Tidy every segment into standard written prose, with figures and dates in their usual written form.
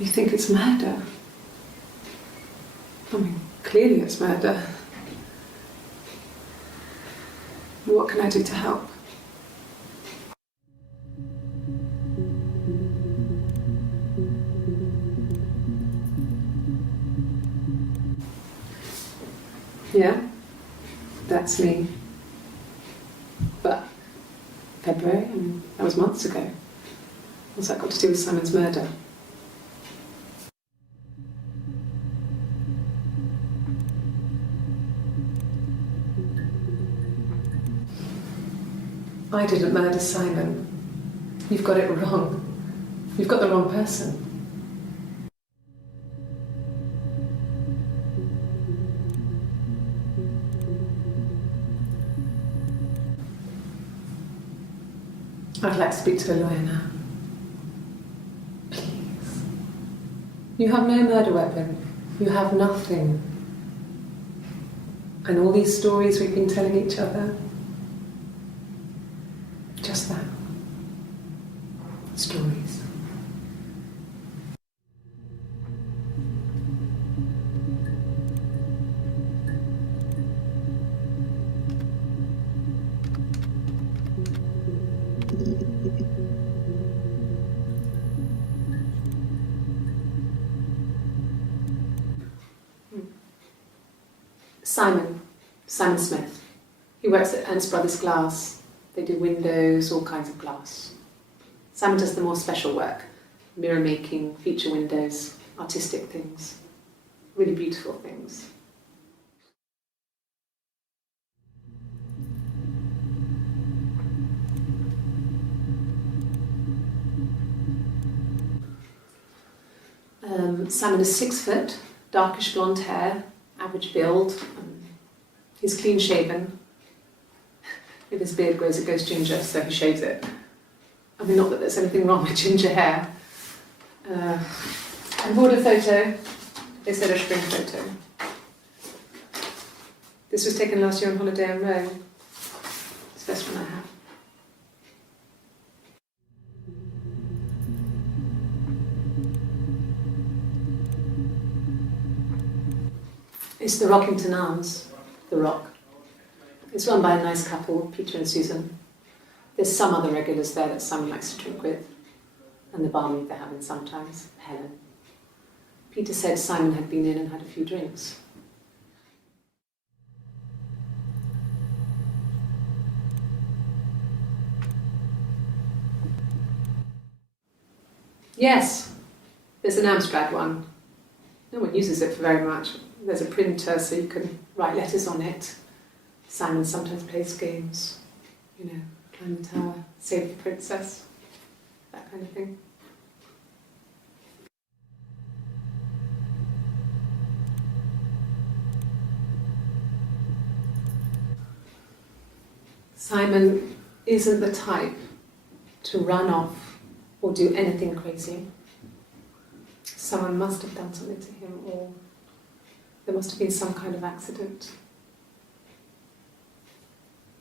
You think it's murder? I mean, clearly it's murder. What can I do to help? Yeah, that's me. But February, I mean, that was months ago. What's that got to do with Simon's murder? I didn't murder Simon. You've got it wrong. You've got the wrong person. I'd like to speak to a lawyer now. Please. You have no murder weapon. You have nothing. And all these stories we've been telling each other, just that. Stories. Simon Smith. He works at Ernst Brothers Glass. They do windows, all kinds of glass. Simon does the more special work, mirror making, feature windows, artistic things, really beautiful things. Simon is 6 foot, darkish blonde hair, average build. He's clean shaven. If his beard grows, it goes ginger, so he shaves it. I mean, not that there's anything wrong with ginger hair. I bought a photo. They said a spring photo. This was taken last year on holiday in Rome. It's the best one I have. It's the Rockington Arms, the Rock. It's run by a nice couple, Peter and Susan. There's some other regulars there that Simon likes to drink with, and the barmaid they're having sometimes, Helen. Peter said Simon had been in and had a few drinks. Yes, there's an Amstrad one. No one uses it for very much. There's a printer so you can write letters on it. Simon sometimes plays games, you know, climb the tower, save the princess, that kind of thing. Simon isn't the type to run off or do anything crazy. Someone must have done something to him, or there must have been some kind of accident.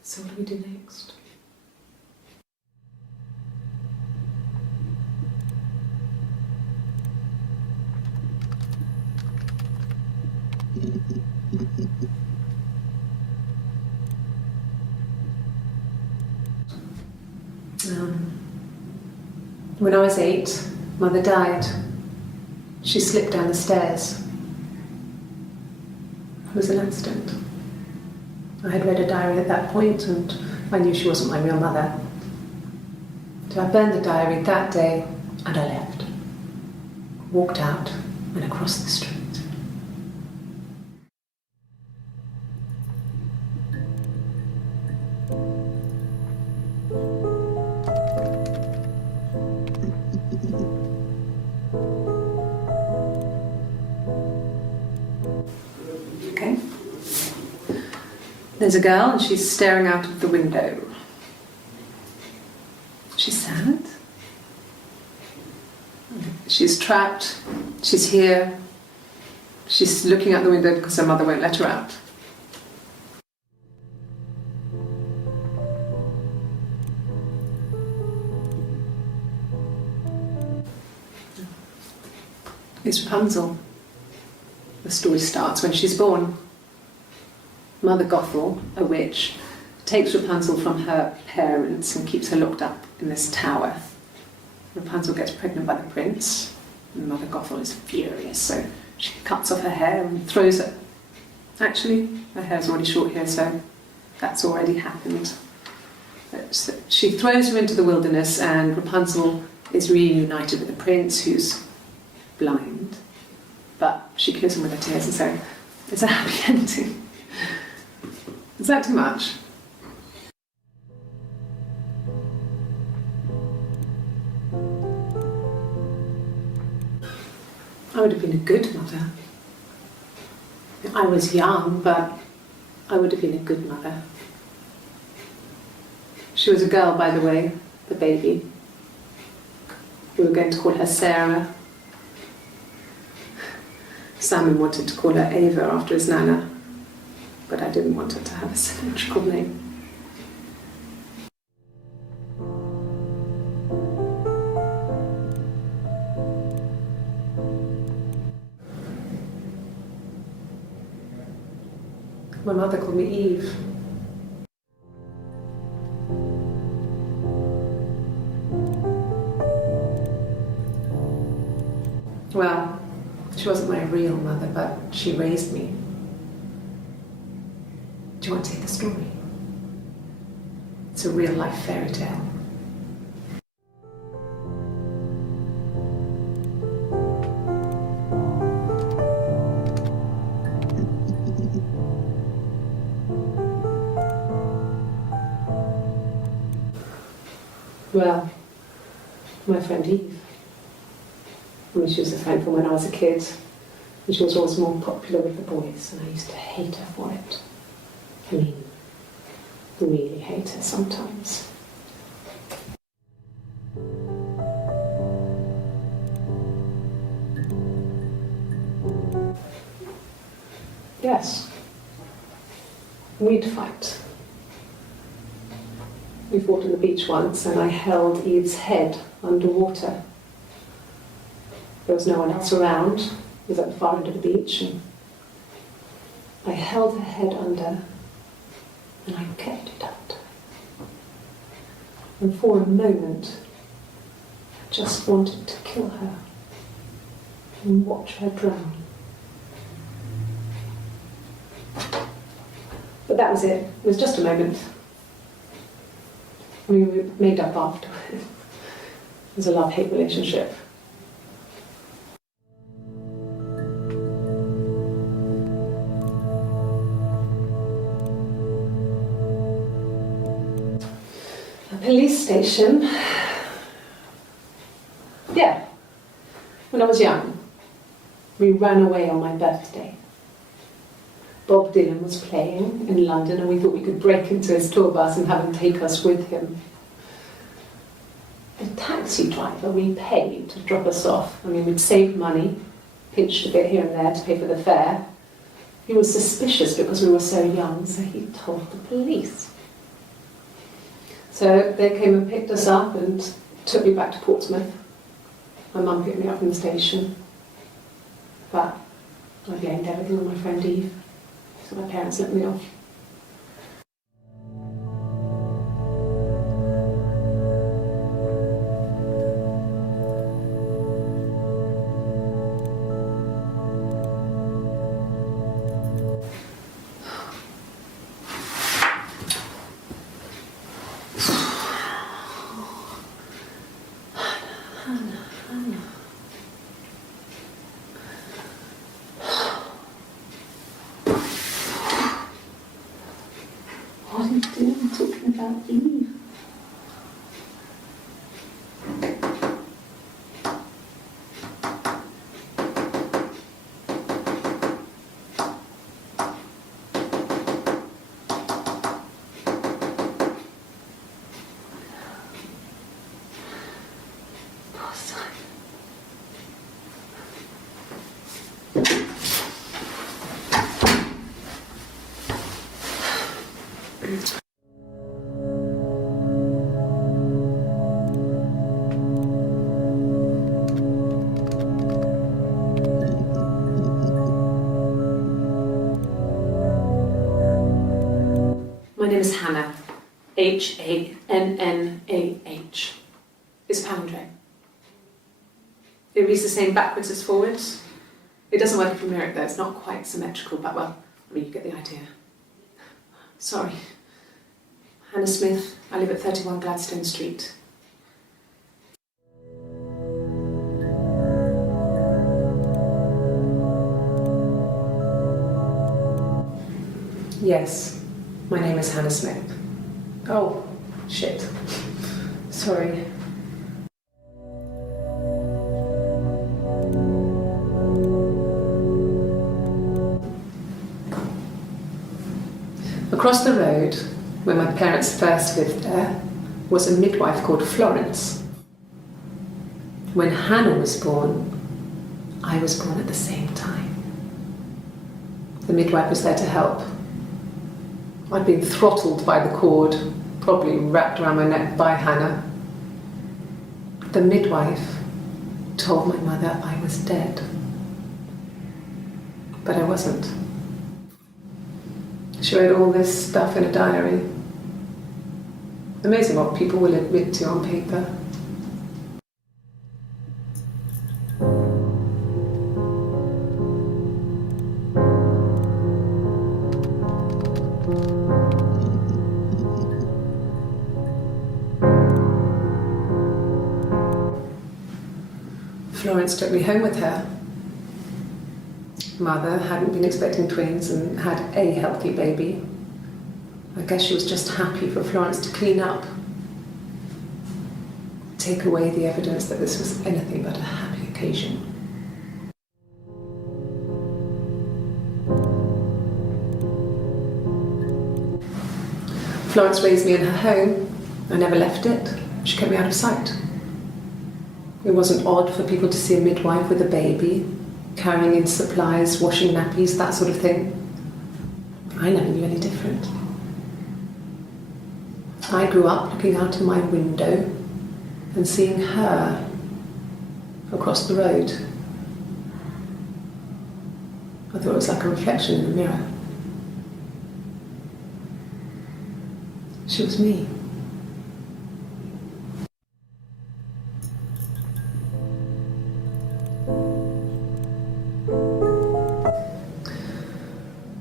So what do we do next? When I was 8, Mother died. She slipped down the stairs. It was an accident. I had read a diary at that point and I knew she wasn't my real mother. So I burned the diary that day and I left. Walked out and across the street. Okay. There's a girl and she's staring out of the window. She's sad. She's trapped. She's here. She's looking out the window because her mother won't let her out. is Rapunzel. The story starts when she's born. Mother Gothel, a witch, takes Rapunzel from her parents and keeps her locked up in this tower. Rapunzel gets pregnant by the prince, and Mother Gothel is furious, so she cuts off her hair and throws it. Actually, her hair's already short here, so that's already happened. So she throws her into the wilderness, and Rapunzel is reunited with the prince, who's blind. But she kills him with her tears, and so it's a happy ending. Is that too much? I would have been a good mother. I was young, but I would have been a good mother. She was a girl, by the way, the baby. We were going to call her Sarah. Simon wanted to call her Ava after his nana, but I didn't want her to have a symmetrical name. My mother called me Eve. Well, she wasn't my real mother, but she raised me. Do you want to hear the story? It's a real-life fairy tale. Well, my friend Eve. I mean, she was a friend from when I was a kid, and she was always more popular with the boys, and I used to hate her for it. I mean, really hate her sometimes. Yes, we'd fight. We fought on the beach once, and I held Eve's head underwater. There was no one else around. It was at the far end of the beach, and I held her head under, and I kept it under. And for a moment, I just wanted to kill her and watch her drown. But that was it. It was just a moment. We made up after. It was a love-hate relationship. A police station. Yeah. When I was young, we ran away on my birthday. Bob Dylan was playing in London, and we thought we could break into his tour bus and have him take us with him. The taxi driver we paid to drop us off, I mean, we'd saved money, pinched a bit here and there to pay for the fare. He was suspicious because we were so young, so he told the police. So they came and picked us up and took me back to Portsmouth. My mum picked me up from the station. But I blamed everything on my friend Eve. So my parents let me off. What are you doing talking about Eve? Poor Simon. name is Hannah. H-A-N-N-A-H. It's palindrome. It reads the same backwards as forwards. It doesn't work if you mirror it though, it's not quite symmetrical, but well, I mean, you get the idea. Sorry. Hannah Smith, I live at 31 Gladstone Street. Yes, my name is Hannah Smith. Oh, shit. Sorry. Across the road, where my parents first lived there, was a midwife called Florence. When Hannah was born, I was born at the same time. The midwife was there to help. I'd been throttled by the cord, probably wrapped around my neck by Hannah. The midwife told my mother I was dead, but I wasn't. She wrote all this stuff in a diary. Amazing what people will admit to on paper. Florence took me home with her. Mother hadn't been expecting twins and had a healthy baby. I guess she was just happy for Florence to clean up, take away the evidence that this was anything but a happy occasion. Florence raised me in her home. I never left it. She kept me out of sight. It wasn't odd for people to see a midwife with a baby, carrying in supplies, washing nappies, that sort of thing. I never knew any different. I grew up looking out of my window and seeing her across the road. I thought it was like a reflection in the mirror. She was me.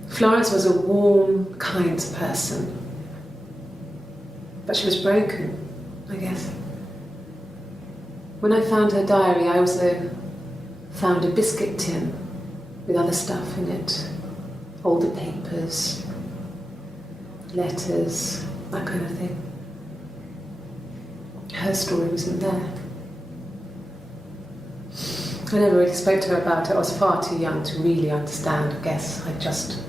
Florence was a warm, kind person, but she was broken, I guess. When I found her diary, I also found a biscuit tin with other stuff in it, older papers, letters, that kind of thing. Her story wasn't there. I never really spoke to her about it. I was far too young to really understand, I guess. I just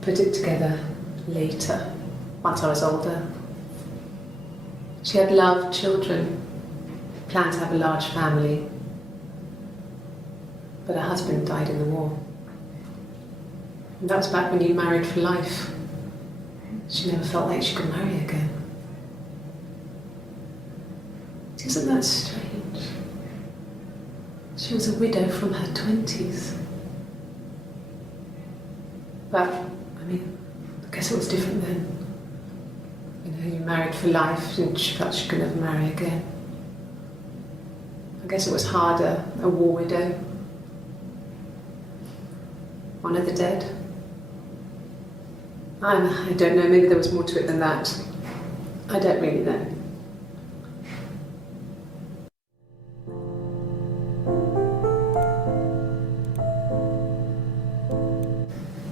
put it together later, once I was older. She had loved children, planned to have a large family, but her husband died in the war. And that was back when you married for life. She never felt like she could marry again. Isn't that strange? She was a widow from her 20s. But, I mean, I guess it was different then. You know, you married for life and she felt she could never marry again. I guess it was harder, a war widow. One of the dead. I don't know, maybe there was more to it than that. I don't really know.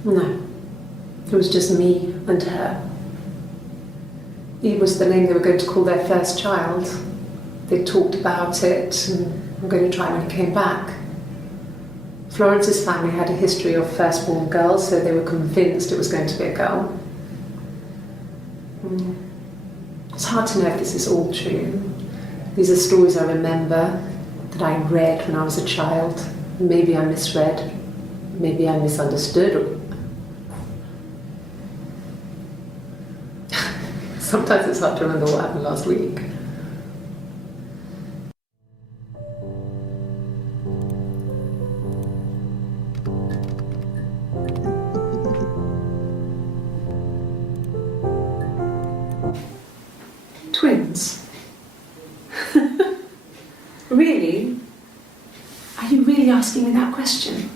No, it was just me and her. Eve was the name they were going to call their first child. They talked about it and were going to try when he came back. Florence's family had a history of firstborn girls, so they were convinced it was going to be a girl. It's hard to know if this is all true. These are stories I remember that I read when I was a child. Maybe I misread, maybe I misunderstood. Sometimes it's hard to remember what happened last week. Really? Are you really asking me that question?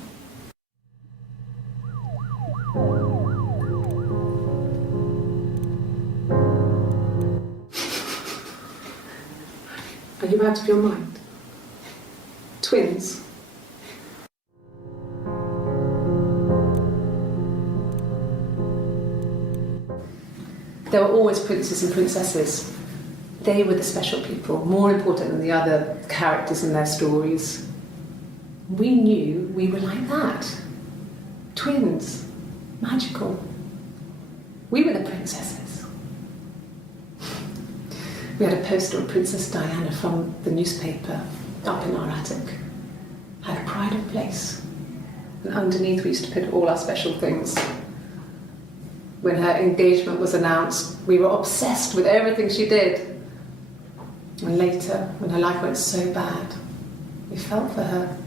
Are you out of your mind? Twins? There were always princes and princesses. They were the special people, more important than the other characters in their stories. We knew we were like that. Twins. Magical. We were the princesses. We had a poster of Princess Diana from the newspaper up in our attic. Had a pride of place. And underneath we used to put all our special things. When her engagement was announced, we were obsessed with everything she did. And later, when her life went so bad, we felt for her.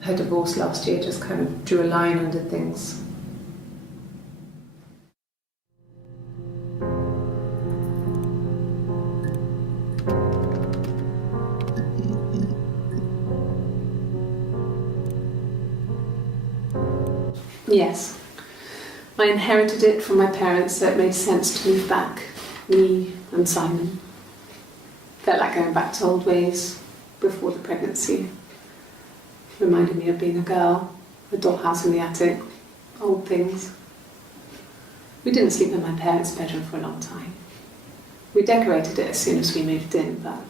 Her divorce last year just kind of drew a line under things. Yes. I inherited it from my parents, so it made sense to move back. Me and Simon. Felt like going back to old ways before the pregnancy. Reminded me of being a girl, a dollhouse in the attic, old things. We didn't sleep in my parents' bedroom for a long time. We decorated it as soon as we moved in, but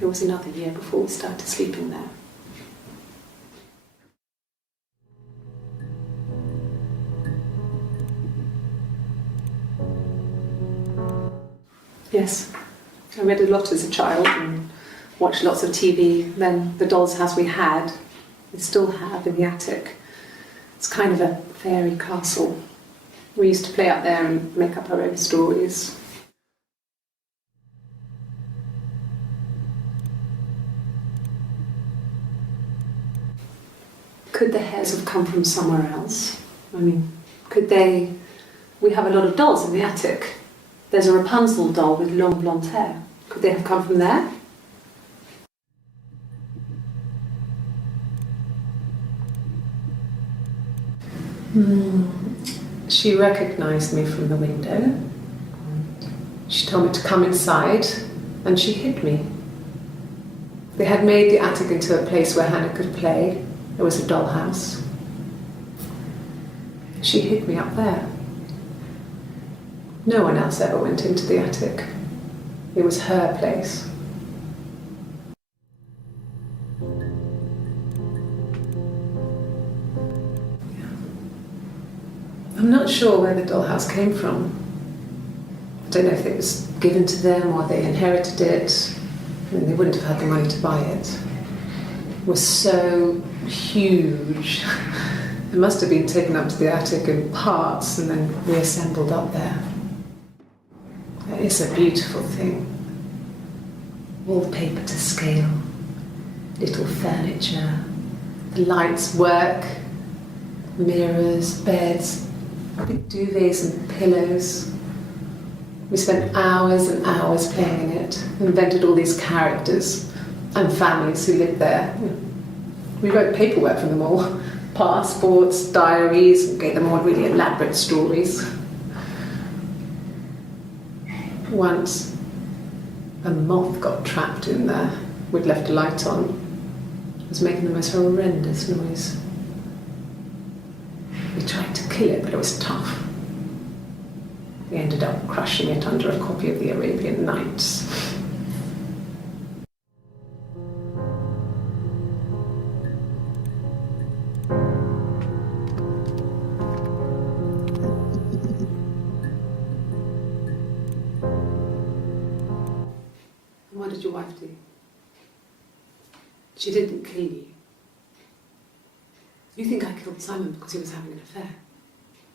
it was another year before we started sleeping there. Yes, I read a lot as a child and watched lots of TV. Then the doll's house we had, we still have in the attic. It's kind of a fairy castle. We used to play up there and make up our own stories. Could the hairs have come from somewhere else? I mean, could they... We have a lot of dolls in the attic. There's a Rapunzel doll with long blonde hair. Could they have come from there? She recognised me from the window. She told me to come inside and she hid me. They had made the attic into a place where Hannah could play. There was a dollhouse. She hid me up there. No one else ever went into the attic. It was her place. I'm not sure where the dollhouse came from. I don't know if it was given to them or they inherited it. I mean, they wouldn't have had the money to buy it. It was so huge. It must have been taken up to the attic in parts and then reassembled up there. It's a beautiful thing. Wallpaper to scale, little furniture, the lights work, mirrors, beds, big duvets and pillows. We spent hours and hours playing in it, invented all these characters and families who lived there. We wrote paperwork for them all, passports, diaries, and gave them all really elaborate stories. Once, a moth got trapped in there. We'd left a light on. It was making the most horrendous noise. We tried to kill it, but it was tough. We ended up crushing it under a copy of the Arabian Nights. What did your wife do? She didn't kill you. You think I killed Simon because he was having an affair?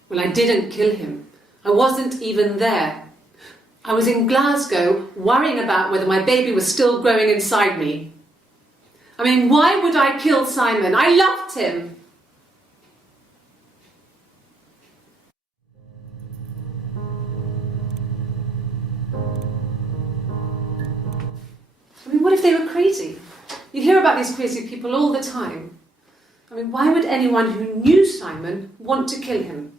Well, I didn't kill him. I wasn't even there. I was in Glasgow worrying about whether my baby was still growing inside me. I mean, why would I kill Simon? I loved him. I mean, mean, what if they were crazy? You hear about these crazy people all the time. I mean, why would anyone who knew Simon want to kill him?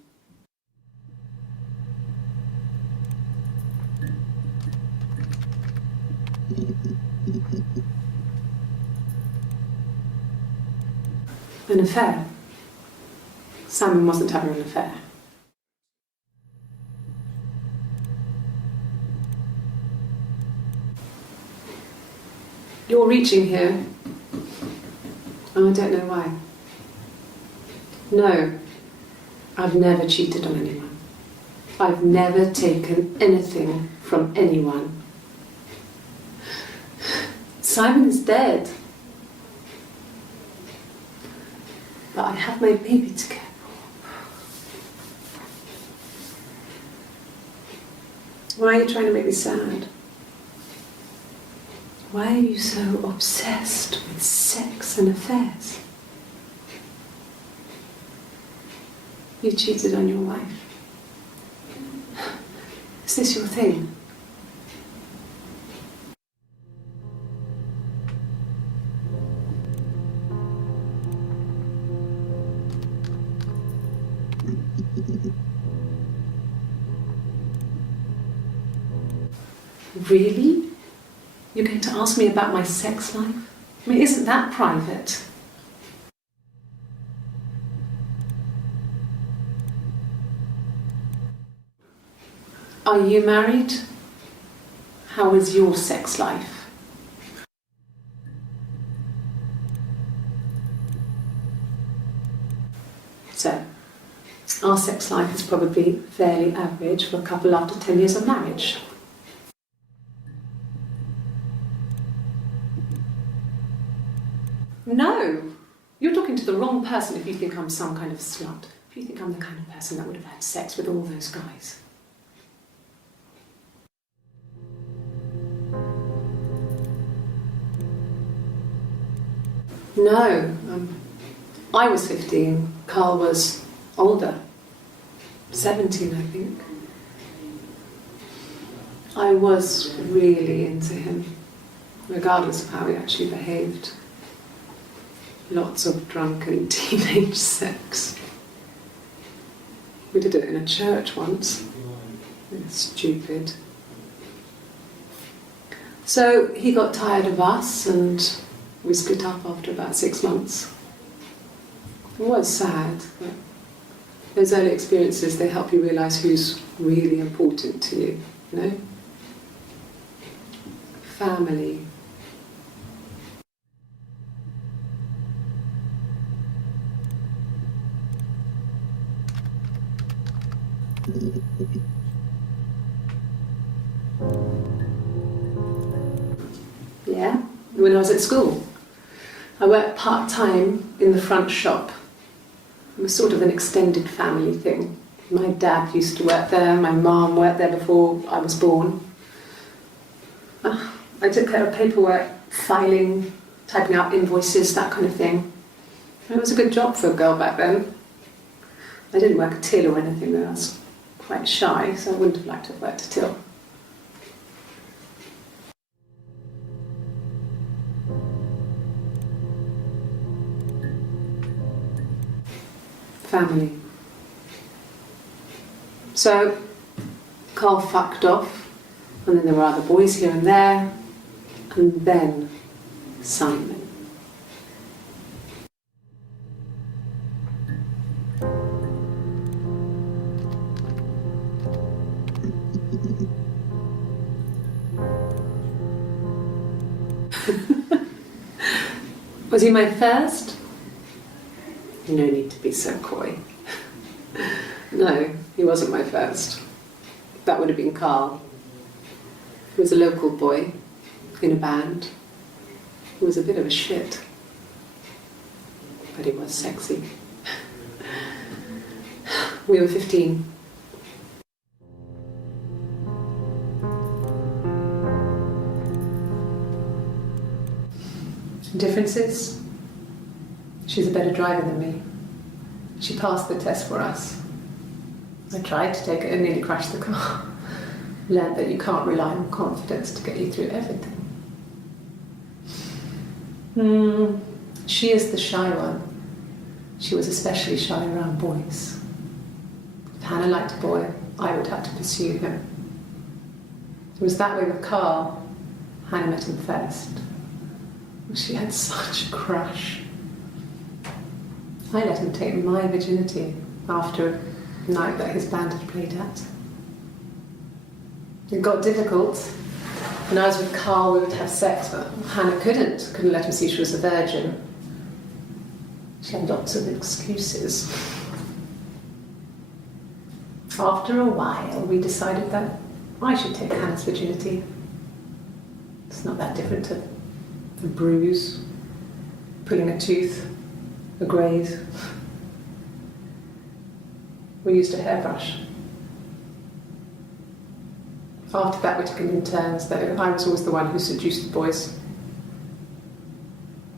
An affair. Simon wasn't having an affair. You're reaching here, and I don't know why. No, I've never cheated on anyone. I've never taken anything from anyone. Simon is dead. But I have my baby to care for. Why are you trying to make me sad? Why are you so obsessed with sex and affairs? You cheated on your wife. Is this your thing? Really? You're going to ask me about my sex life? I mean, isn't that private? Are you married? How is your sex life? So, our sex life is probably fairly average for a couple after 10 years of marriage. No, you're talking to the wrong person if you think I'm some kind of slut. If you think I'm the kind of person that would have had sex with all those guys. No, I was 15, Carl was older, 17 I think. I was really into him, regardless of how he actually behaved. Lots of drunken teenage sex. We did it in a church once. It's stupid. So he got tired of us and we split up after about 6 months. It was sad, but those early experiences, they help you realise who's really important to you, you know? Family. Yeah, when I was at school. I worked part-time in the front shop. It was sort of an extended family thing. My dad used to work there, my mum worked there before I was born. I took care of paperwork, filing, typing out invoices, that kind of thing. It was a good job for a girl back then. I didn't work a till or anything though. I was quite shy, so I wouldn't have liked to have worked a till. Family. So, Carl fucked off, and then there were other boys here and there, and then Simon. Was he my first? No need to be so coy. No, he wasn't my first. That would have been Carl. He was a local boy in a band. He was a bit of a shit, but he was sexy. We were 15. Differences? She's a better driver than me. She passed the test for us. I tried to take it and nearly crashed the car. Learned that you can't rely on confidence to get you through everything. She is the shy one. She was especially shy around boys. If Hannah liked a boy, I would have to pursue him. It was that way with Carl. Hannah met him first. She had such a crush. I let him take my virginity after a night that his band had played at. It got difficult. When I was with Carl, we would have sex, but Hannah couldn't let him see she was a virgin. She had lots of excuses. After a while, we decided that I should take Hannah's virginity. It's not that different to a bruise, pulling a tooth, a graze. We used a hairbrush. After that, we took it in turns, though. I was always the one who seduced the boys.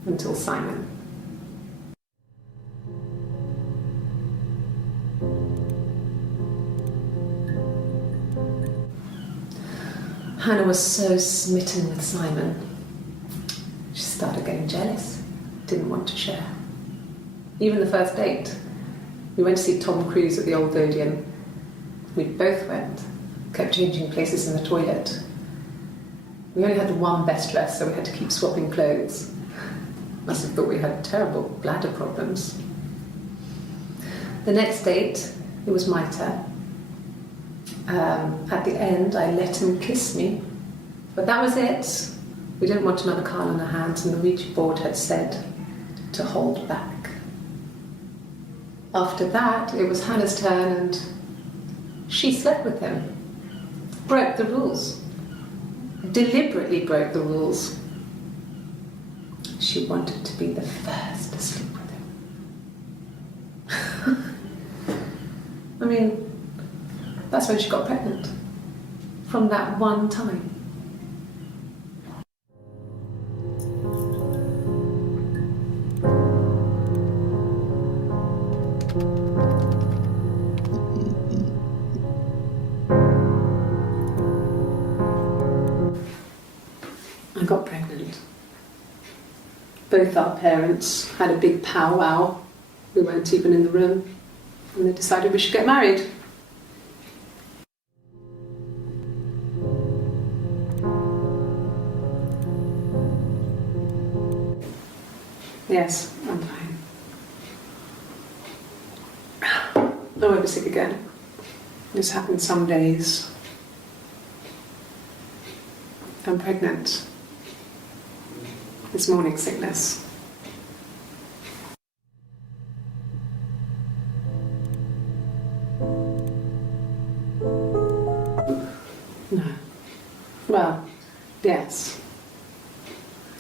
Until Simon. Hannah was so smitten with Simon. She started getting jealous, didn't want to share. Even the first date, we went to see Tom Cruise at the Old Odeon. We both went, kept changing places in the toilet. We only had one best dress, so we had to keep swapping clothes. Must have thought we had terrible bladder problems. The next date, it was my turn. At the end, I let him kiss me, but that was it. We didn't want another Carl on our hands, and the Ouija board had said to hold back. After that, it was Hannah's turn, and she slept with him. Broke the rules. Deliberately broke the rules. She wanted to be the first to sleep with him. I mean, that's when she got pregnant. From that one time. I got pregnant. Both our parents had a big powwow. We weren't even in the room. And they decided we should get married. Yes, I'm fine. I won't be sick again. This happens some days. I'm pregnant. It's morning sickness. No. Well, yes.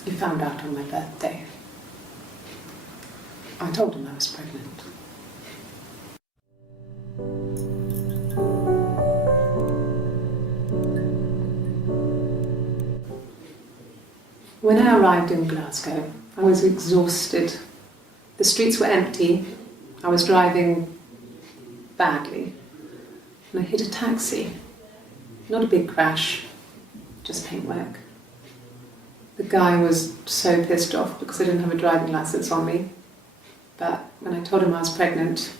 You found out on my birthday. I told him I was pregnant. When I arrived in Glasgow, I was exhausted. The streets were empty. I was driving badly. And I hit a taxi. Not a big crash, just paintwork. The guy was so pissed off because I didn't have a driving license on me. But when I told him I was pregnant,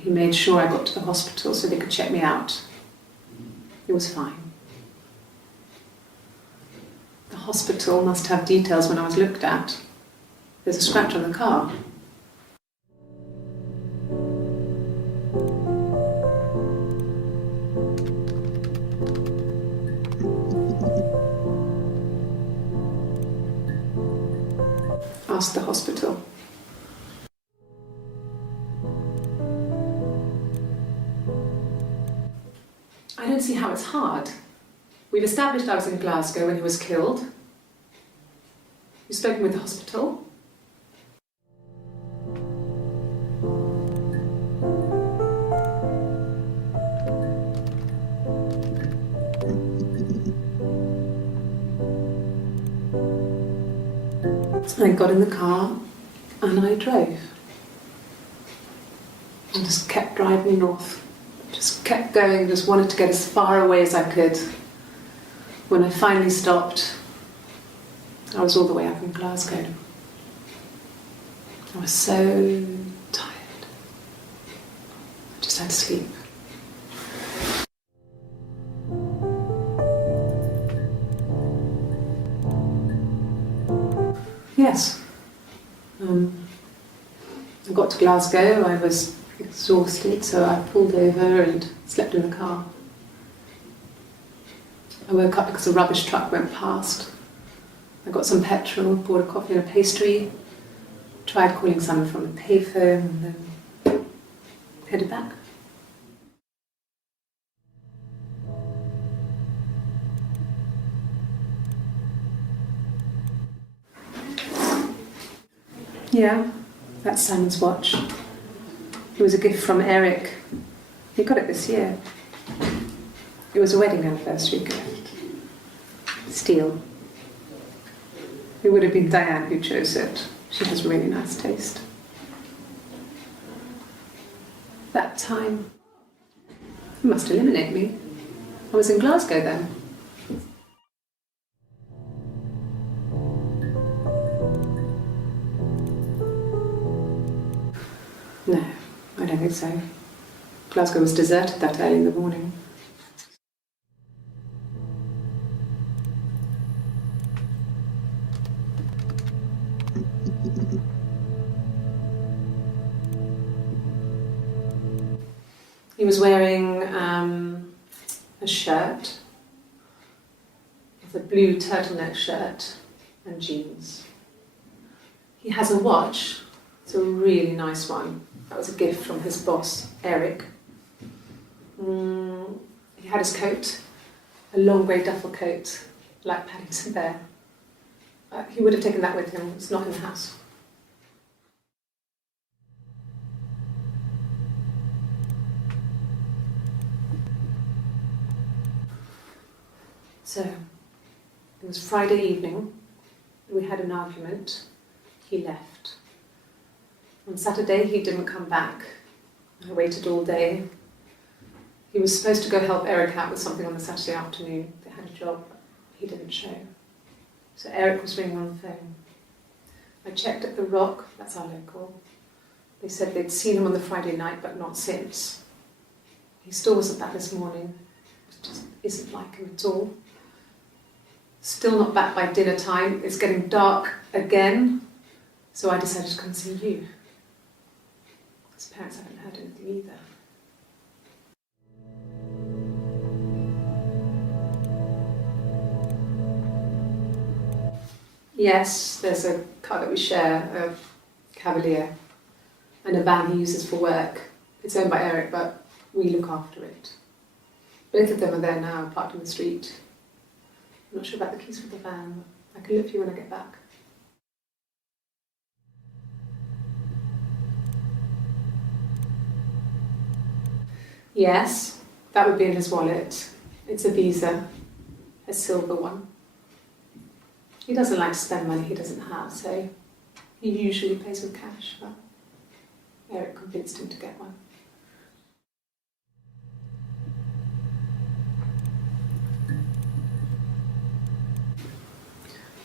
he made sure I got to the hospital so they could check me out. It was fine. The hospital must have details when I was looked at. There's a scratch on the car. Asked the hospital. I don't see how it's hard. We've established I was in Glasgow when he was killed. You've spoken with the hospital. So I got in the car and I drove. I just kept driving north. Just kept going, just wanted to get as far away as I could. When I finally stopped, I was all the way up in Glasgow. I was so tired. I just had to sleep. Yes. I got to Glasgow, I was exhausted, so I pulled over and slept in the car. I woke up because a rubbish truck went past. I got some petrol, bought a coffee and a pastry, tried calling someone from the payphone, and then headed back. Yeah, that's Simon's watch. It was a gift from Eric. He got it this year. It was a wedding anniversary gift. Steel. It would have been Diane who chose it. She has really nice taste. That time, you must eliminate me. I was in Glasgow then. No, I don't think so. Glasgow was deserted that early in the morning. He was wearing a shirt, a blue turtleneck shirt and jeans. He has a watch, it's a really nice one. That was a gift from his boss, Eric. He had his coat, a long grey duffel coat, like Paddington Bear. He would have taken that with him, it's not in the house. So, it was Friday evening, we had an argument, he left. On Saturday he didn't come back, I waited all day. He was supposed to go help Eric out with something on the Saturday afternoon, they had a job, he didn't show. So Eric was ringing on the phone. I checked at the Rock, that's our local. They said they'd seen him on the Friday night but not since. He still wasn't back this morning, it just isn't like him at all. Still not back by dinner time. It's getting dark again, so I decided to come and see you. His parents haven't heard anything either. Yes, there's a car that we share, a Cavalier, and a van he uses for work. It's owned by Eric, but we look after it. Both of them are there now, parked in the street. I'm not sure about the keys for the van. I can look for you when I get back. Yes, that would be in his wallet. It's a Visa, a silver one. He doesn't like to spend money he doesn't have, so he usually pays with cash, but Eric convinced him to get one.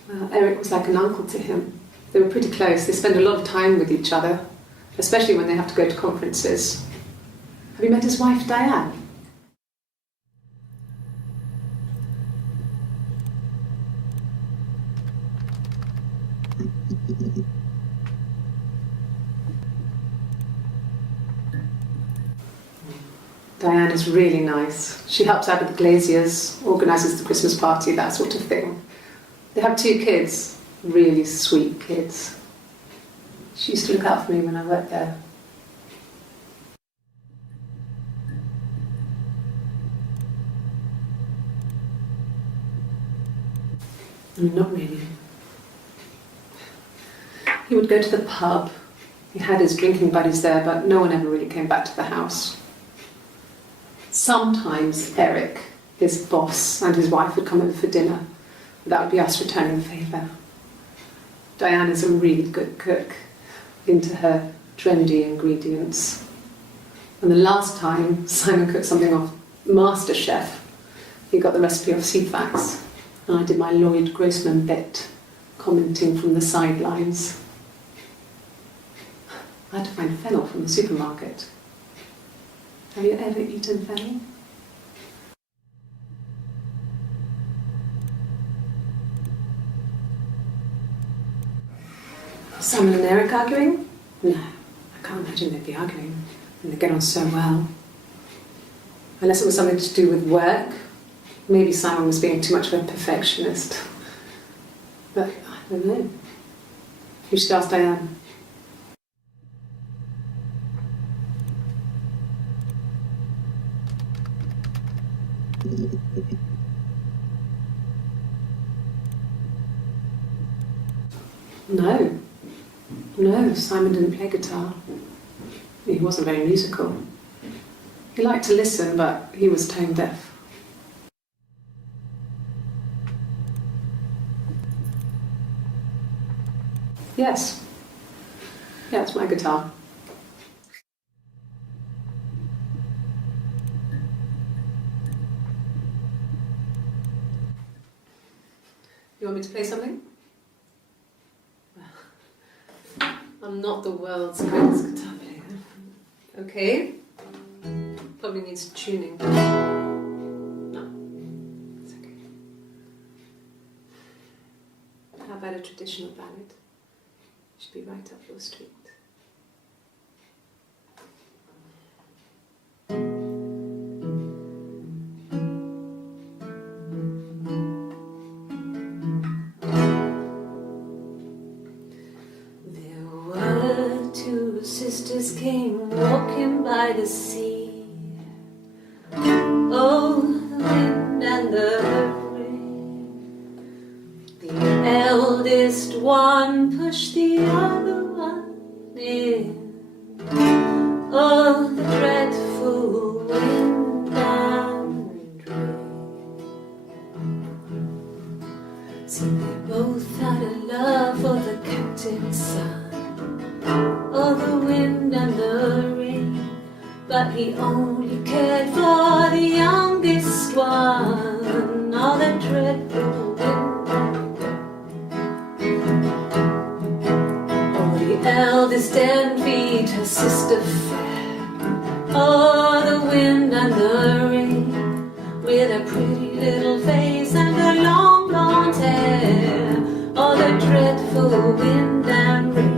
Well, Eric was like an uncle to him. They were pretty close. They spend a lot of time with each other, especially when they have to go to conferences. Have you met his wife, Diane? Diane is really nice. She helps out with the glaziers, organises the Christmas party, that sort of thing. They have 2 kids, really sweet kids. She used to look out for me when I worked there. Not really. He would go to the pub. He had his drinking buddies there, but no one ever really came back to the house. Sometimes Eric, his boss, and his wife would come over for dinner. That would be us returning the favour. Diane is a really good cook, into her trendy ingredients. And the last time Simon cooked something off MasterChef, he got the recipe off Ceefax, and I did my Lloyd Grossman bit, commenting from the sidelines. I had to find fennel from the supermarket. Have you ever eaten fennel? Simon and Eric arguing? No, I can't imagine they'd be arguing. And they get on so well. Unless it was something to do with work. Maybe Simon was being too much of a perfectionist. But I don't know. You should ask Diane. No, Simon didn't play guitar. He wasn't very musical. He liked to listen, but he was tone deaf. Yes. Yeah, it's my guitar. You want me to play something? I'm not the world's greatest guitar player. Okay. Probably needs tuning. No, it's okay. How about a traditional ballad? Should be right up your street. Sisters came walking by the sea. Oh, the wind and the rain. The eldest one pushed the other one in. Oh, the dreadful wind and rain. See, they both had a love for the captain's son. Oh, the wind and the rain, but he only cared for the youngest one. Oh, the dreadful wind and rain. Oh, the eldest envied her sister fair. Oh, the wind and the rain, with a pretty little face and her long blonde hair. Oh, the dreadful wind and rain.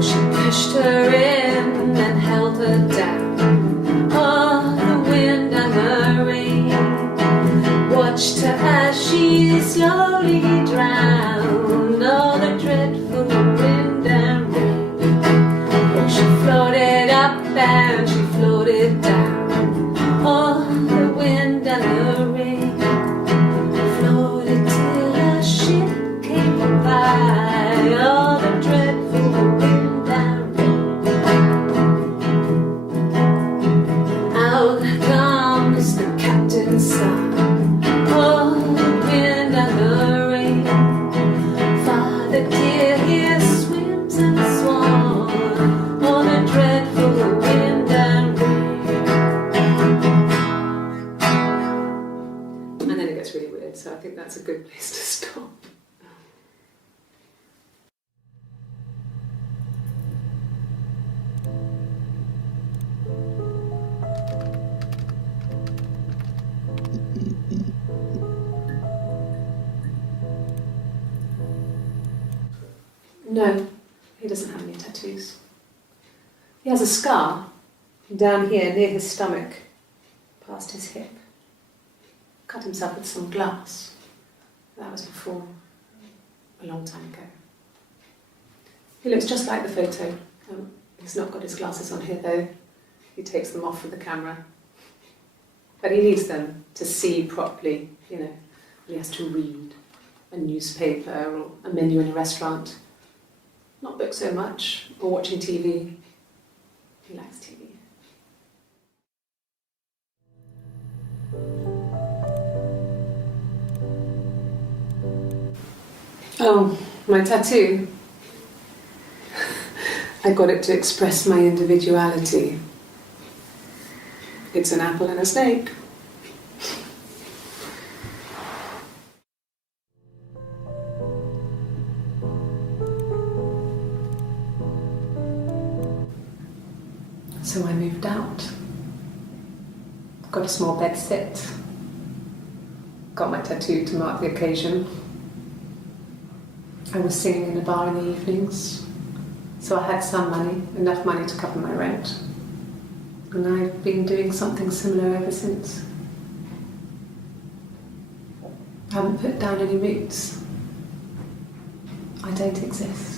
She pushed her in and held her down. Oh, the wind and the rain watched her as she slowly drowned. Oh, the dreadful wind and rain. Oh, she floated up and she floated down. Oh, the wind and the rain floated till a ship came by. Oh, the dreadful wind. So I think that's a good place to stop. No, he doesn't have any tattoos. He has a scar down here near his stomach, past his hip. Cut himself with some glass. That was before, a long time ago. He looks just like the photo. He's not got his glasses on here though. He takes them off with the camera. But he needs them to see properly, you know, when he has to read a newspaper or a menu in a restaurant. Not books so much, or watching TV. He likes TV. Oh, my tattoo. I got it to express my individuality. It's an apple and a snake. So I moved out. Got a small bed sit. Got my tattoo to mark the occasion. I was singing in a bar in the evenings, so I had some money, enough money to cover my rent. And I've been doing something similar ever since. I haven't put down any roots. I don't exist.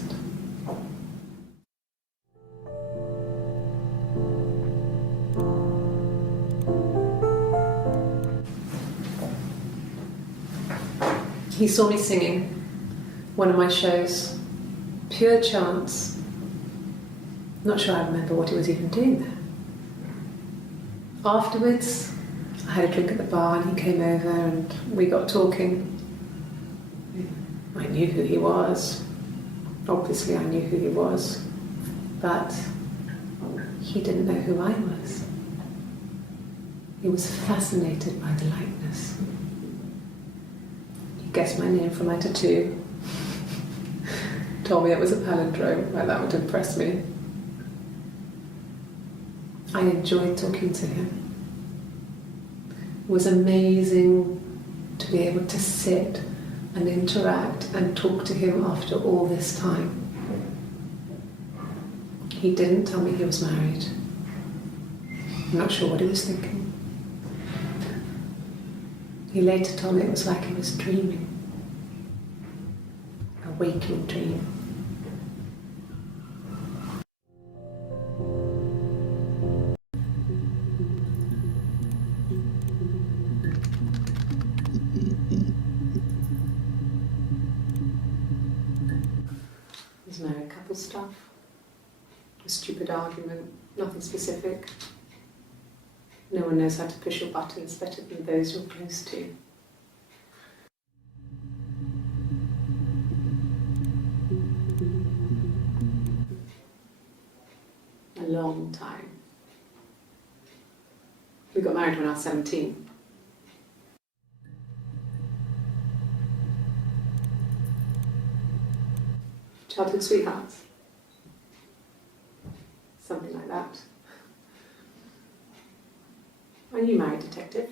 He saw me singing one of my shows, pure chance. Not sure I remember what he was even doing there. Afterwards, I had a drink at the bar and he came over and we got talking. I knew who he was. Obviously I knew who he was, but he didn't know who I was. He was fascinated by the likeness. He guessed my name from my tattoo. Told me it was a palindrome, like that would impress me. I enjoyed talking to him. It was amazing to be able to sit and interact and talk to him after all this time. He didn't tell me he was married. I'm not sure what he was thinking. He later told me it was like he was dreaming. A waking dream. Married couple stuff, a stupid argument, nothing specific. No one knows how to push your buttons better than those you're close to. A long time. We got married when I was 17. Childhood sweethearts. Something like that. Are you married, detective?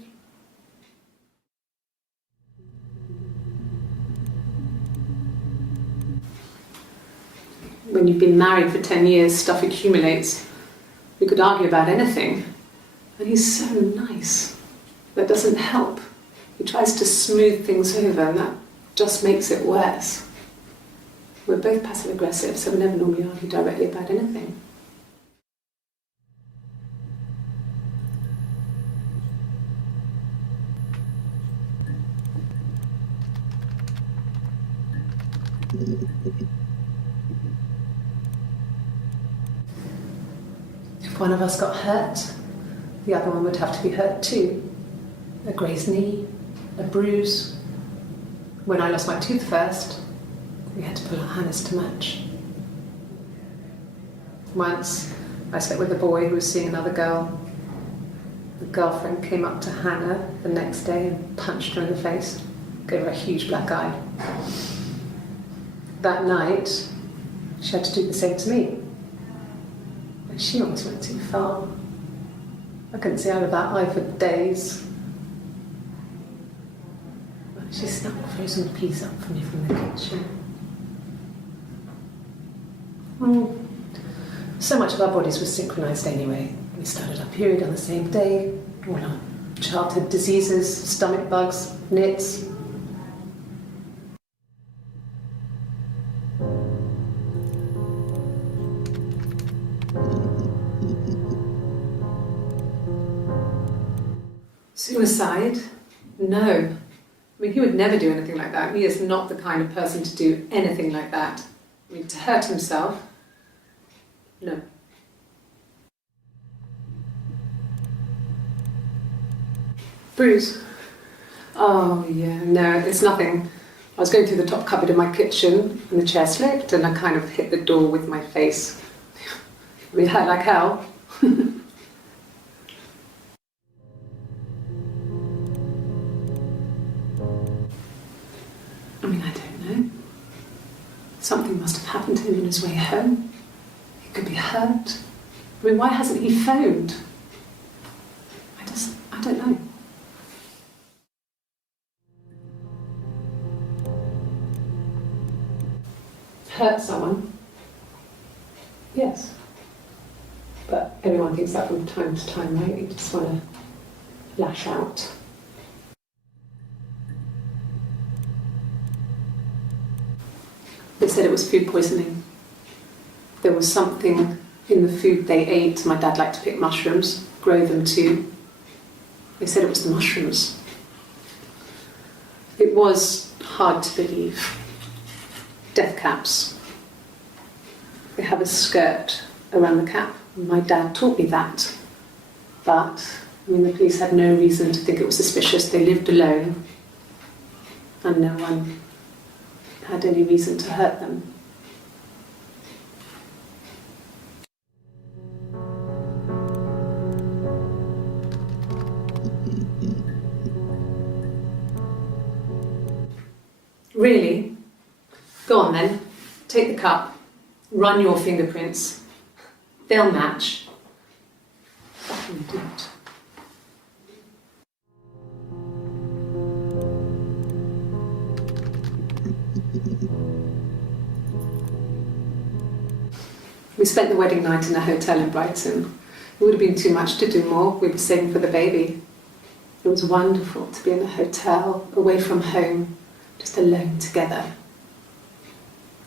When you've been married for 10 years, stuff accumulates. We could argue about anything. And he's so nice. That doesn't help. He tries to smooth things over and that just makes it worse. We're both passive-aggressive, so we never normally argue directly about anything. If one of us got hurt, the other one would have to be hurt too. A grazed knee, a bruise. When I lost my tooth first, we had to pull our harness to match. Once, I slept with a boy who was seeing another girl. The girlfriend came up to Hannah the next day and punched her in the face, gave her a huge black eye. That night, she had to do the same to me. And she almost went too far. I couldn't see out of that eye for days. She snuck a frozen piece up for me from the kitchen. Well, so much of our bodies were synchronized anyway. We started our period on the same day. All our childhood diseases, stomach bugs, nits. Suicide? No. I mean, he would never do anything like that. He is not the kind of person to do anything like that. I mean, to hurt himself? No. Bruise? Oh, yeah, no, it's nothing. I was going through the top cupboard in my kitchen and the chair slipped and I kind of hit the door with my face. We hurt like hell. I mean, I don't know. Something must have happened to him on his way home. He could be hurt, I mean, why hasn't he phoned? I don't know. Hurt someone? Yes. But everyone thinks that from time to time, right? You just want to lash out. They said it was food poisoning. There was something in the food they ate. My dad liked to pick mushrooms, grow them too. They said it was the mushrooms. It was hard to believe. Death caps. They have a skirt around the cap. My dad taught me that. But, I mean, the police had no reason to think it was suspicious. They lived alone. And no one had any reason to hurt them. Really? Go on then. Take the cup. Run your fingerprints. They'll match. Fucking idiot. We spent the wedding night in a hotel in Brighton. It would have been too much to do more. We were saving for the baby. It was wonderful to be in a hotel, away from home, just alone together.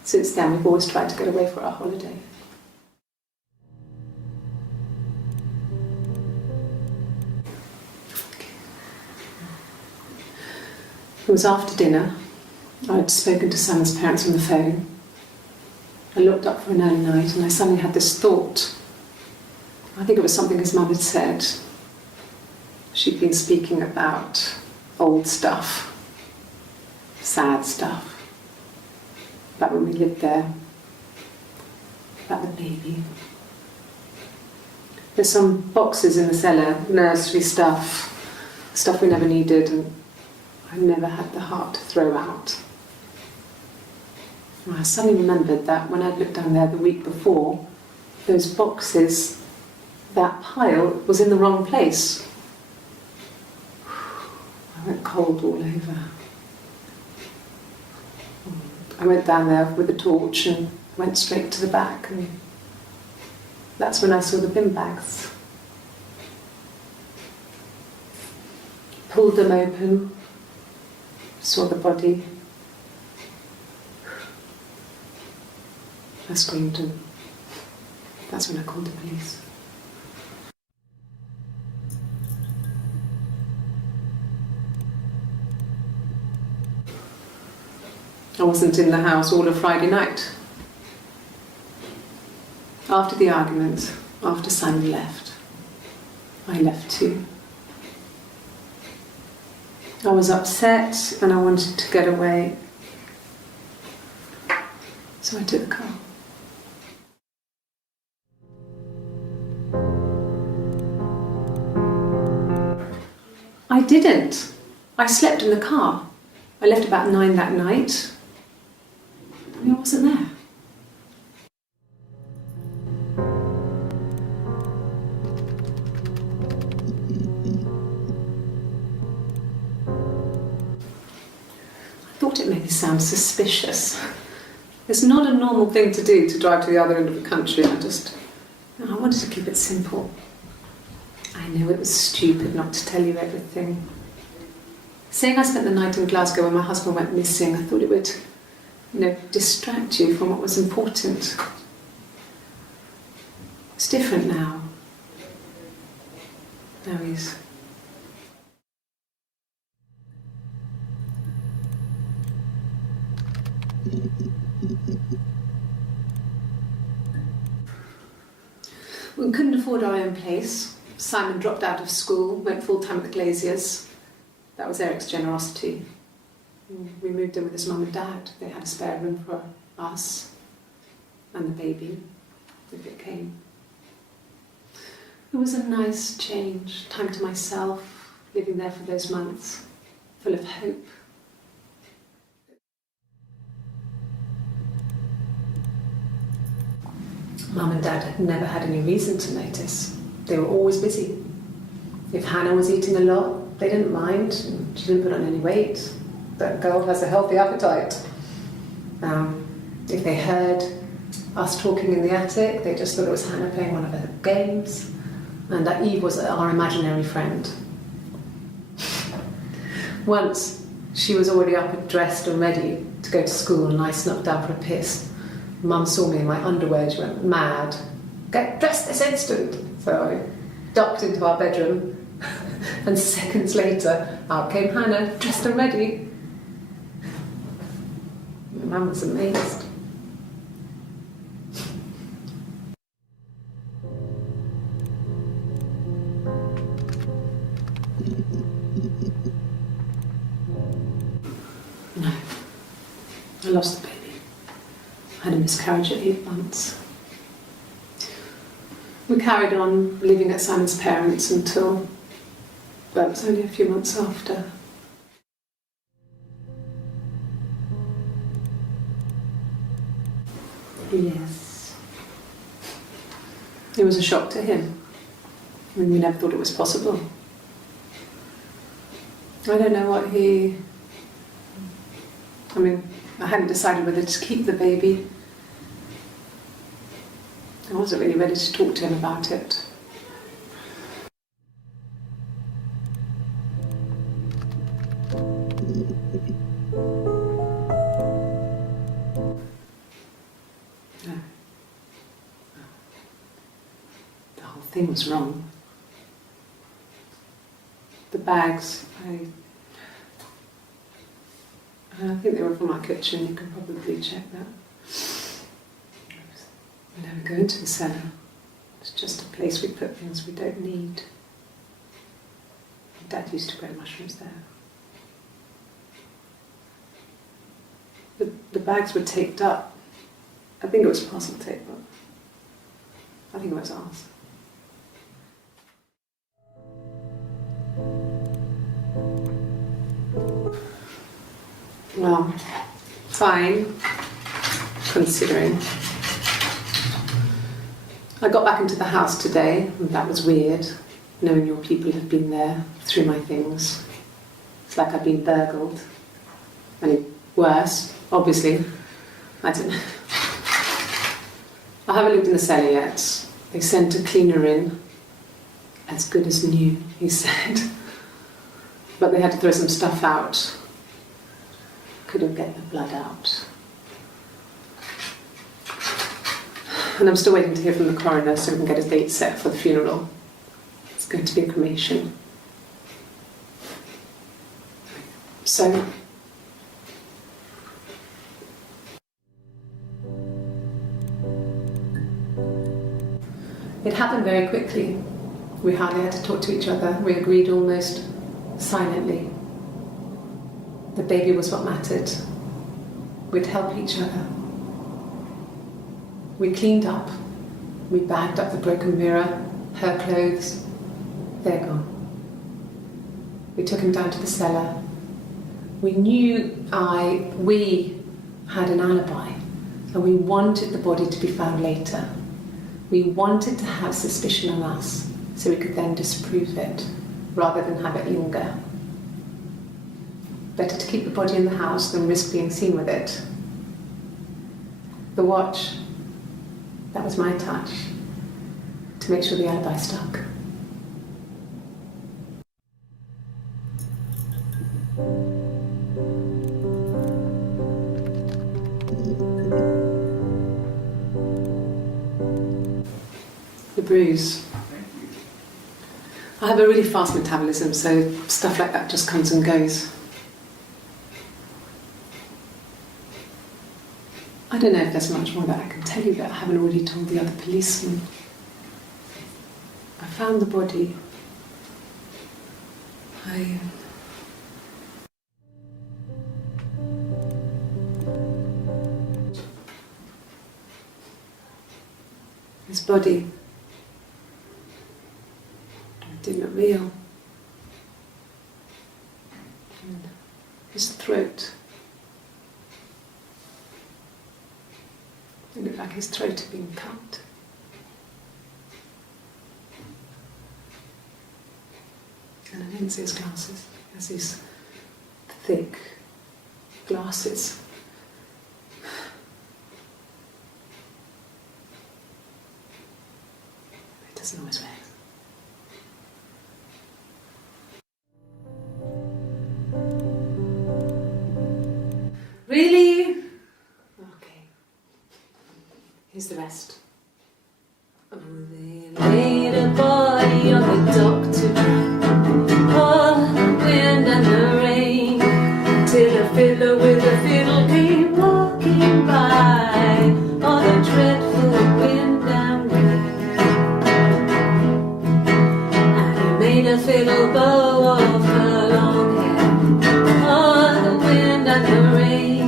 Since then, we've always tried to get away for our holiday. It was after dinner. I'd spoken to Sam's parents on the phone. I looked up for an early night and I suddenly had this thought. I think it was something his mum had said. She'd been speaking about old stuff, sad stuff, about when we lived there, about the baby. There's some boxes in the cellar, nursery stuff we never needed, and I never had the heart to throw out. And I suddenly remembered that when I'd looked down there the week before, those boxes, that pile was in the wrong place. I went cold all over. I went down there with a torch and went straight to the back, and that's when I saw the bin bags. Pulled them open, saw the body. I screamed, and that's when I called the police. I wasn't in the house all of Friday night. After the argument, after Simon left, I left too. I was upset and I wanted to get away. So I took the car. I didn't. I slept in the car. I left about 9 that night. I wasn't there. I thought it made me sound suspicious. It's not a normal thing to do, to drive to the other end of the country. I wanted to keep it simple. I know it was stupid not to tell you everything. Saying I spent the night in Glasgow when my husband went missing, I thought it would, distract you from what was important. It's different now. Now he's... We couldn't afford our own place. Simon dropped out of school, went full-time at the Glaziers. That was Eric's generosity. We moved in with his mum and dad. They had a spare room for us and the baby, if it came. It was a nice change, time to myself, living there for those months, full of hope. Mum and Dad had never had any reason to notice. They were always busy. If Hannah was eating a lot, they didn't mind. She didn't put on any weight. That girl has a healthy appetite. If they heard us talking in the attic, they just thought it was Hannah playing one of her games, and that Eve was our imaginary friend. Once, she was already up and dressed and ready to go to school, and I snuck down for a piss. Mum saw me in my underwear, she went mad. "Get dressed this instant!" So I ducked into our bedroom, and seconds later, out came Hannah, dressed and ready. Mum was amazed. No, I lost the baby. I had a miscarriage at 8 months. We carried on living at Simon's parents until, well, it was only a few months after. Yes. It was a shock to him. I mean, we never thought it was possible. I don't know what I hadn't decided whether to keep the baby. I wasn't really ready to talk to him about it. No. The whole thing was wrong. The bags, I think they were from our kitchen, you can probably check that. We never go into the cellar. It's just a place we put things we don't need. Dad used to grow mushrooms there. The bags were taped up. I think it was parcel tape, but I think it was ours. Well, fine, considering. I got back into the house today, and that was weird, knowing your people have been there through my things. It's like I've been burgled. I mean, worse, obviously. I don't know. I haven't lived in the cellar yet. They sent a cleaner in, as good as new, he said. But they had to throw some stuff out. Couldn't get the blood out. And I'm still waiting to hear from the coroner so we can get a date set for the funeral. It's going to be a cremation. So, it happened very quickly. We hardly had to talk to each other. We agreed almost silently. The baby was what mattered. We'd help each other. We cleaned up. We bagged up the broken mirror, her clothes. They're gone. We took him down to the cellar. We knew we had an alibi, and we wanted the body to be found later. We wanted to have suspicion on us, so we could then disprove it, rather than have it linger. Better to keep the body in the house than risk being seen with it. The watch, that was my touch, to make sure the alibi stuck. The bruise. I have a really fast metabolism, so stuff like that just comes and goes. I don't know if there's much more that I can tell you that I haven't already told the other policemen. I found the body. His body. It didn't look real. And his throat. It looked like his throat had been cut. didn't see his glasses. He has these thick glasses. He doesn't always wear. Really? Okay. Here's the rest. Oh, they laid a body on the dock to dry. Oh, the wind and the rain, till a fiddler with a fiddle came walking by. Oh, the dreadful wind and rain. And he made a fiddle bow of her long hair. Oh, the wind and the rain.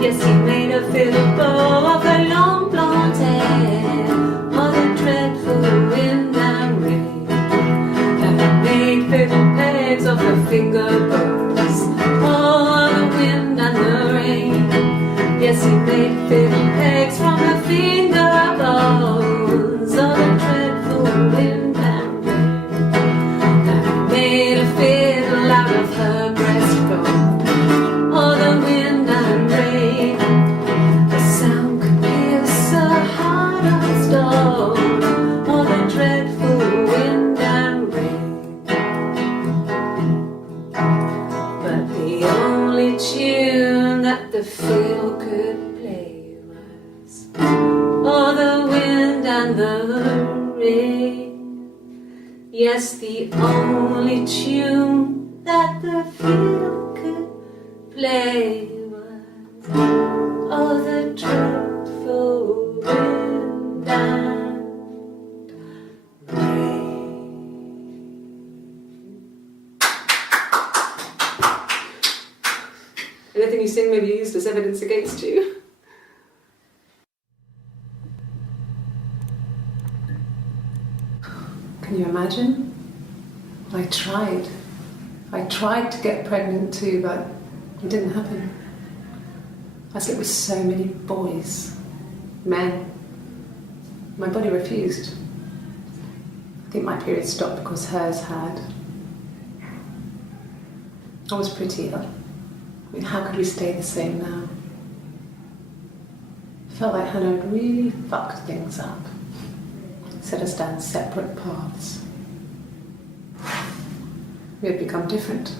Yes, he made a fiddle bow of her long blonde hair. Oh, the dreadful wind and rain. And he made fiddle pegs of her finger bows. Oh, the wind and the rain. Yes, he made fiddle pegs from her finger bows. Oh, the dreadful wind and rain. And he made a fiddle out of her breastbone. Oh, the wind and rain. The sound could pierce a heart of stone. Oh, the dreadful wind and rain. But the only tune that the fiddle could play was oh, the wind and the rain. Yes, the only tune that the fiddle could play was oh, the dreadful wind and rain. Anything you sing may be used as evidence against you. Can you imagine? I tried. I tried to get pregnant too, but it didn't happen. I slept with so many boys, men. My body refused. I think my period stopped because hers had. I was pretty ill. I mean, how could we stay the same now? I felt like Hannah had really fucked things up. Set us down separate paths. We had become different.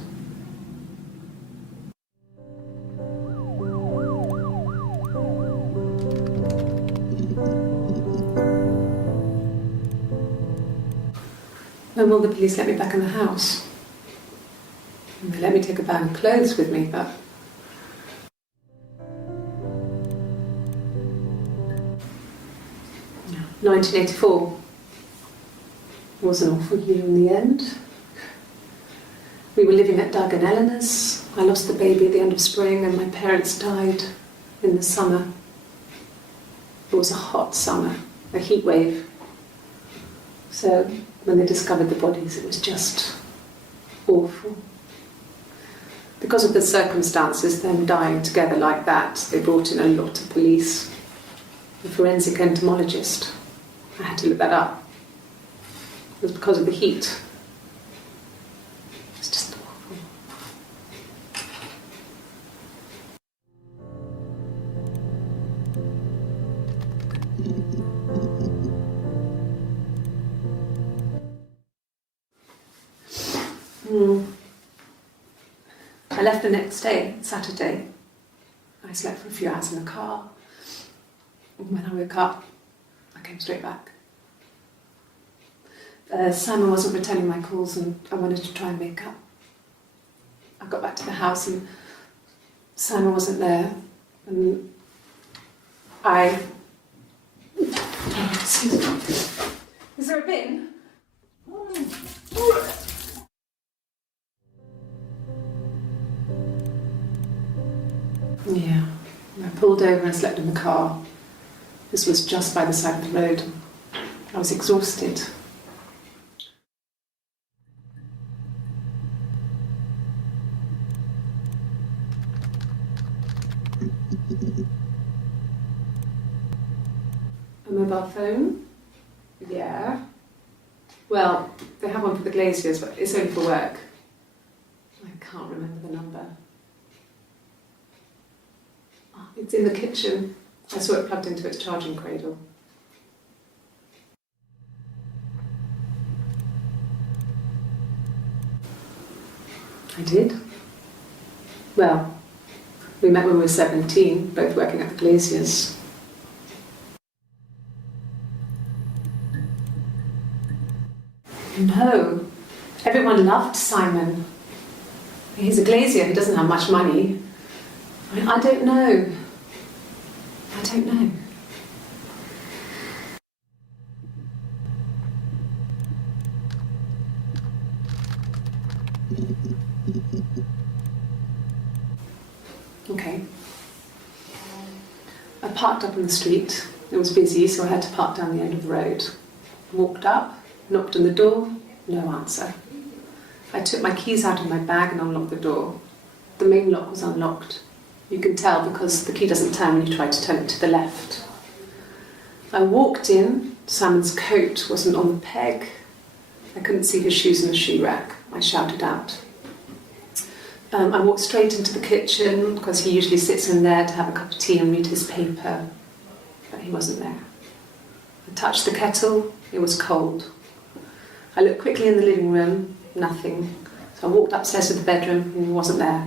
When will the police let me back in the house? And they let me take a bag of clothes with me, but... No. 1984 was an awful year in the end. We were living at Doug and Eleanor's. I lost the baby at the end of spring and my parents died in the summer. It was a hot summer, a heat wave. So when they discovered the bodies, it was just awful. Because of the circumstances, them dying together like that, they brought in a lot of police. A forensic entomologist. I had to look that up. It was because of the heat. It was just awful. I left the next day, Saturday. I slept for a few hours in the car. When I woke up, I came straight back. Simon wasn't returning my calls and I wanted to try and make up. I got back to the house and Simon wasn't there. And excuse me. Is there a bin? Yeah, I pulled over and slept in the car. This was just by the side of the road. I was exhausted. A mobile phone? Yeah. Well, they have one for the glaziers, but it's only for work. I can't remember the number. Oh, it's in the kitchen. I saw it plugged into its charging cradle. I did. Well, we met when we were 17, both working at the glaziers. No, everyone loved Simon. He's a glazier, he doesn't have much money. I don't know. I don't know. Okay. I parked up on the street. It was busy, so I had to park down the end of the road. Walked up, knocked on the door, no answer. I took my keys out of my bag and unlocked the door. The main lock was unlocked. You can tell because the key doesn't turn when you try to turn it to the left. I walked in. Simon's coat wasn't on the peg. I couldn't see his shoes in the shoe rack. I shouted out. I walked straight into the kitchen because he usually sits in there to have a cup of tea and read his paper, but he wasn't there. I touched the kettle. It was cold. I looked quickly in the living room. Nothing. So I walked upstairs to the bedroom and he wasn't there.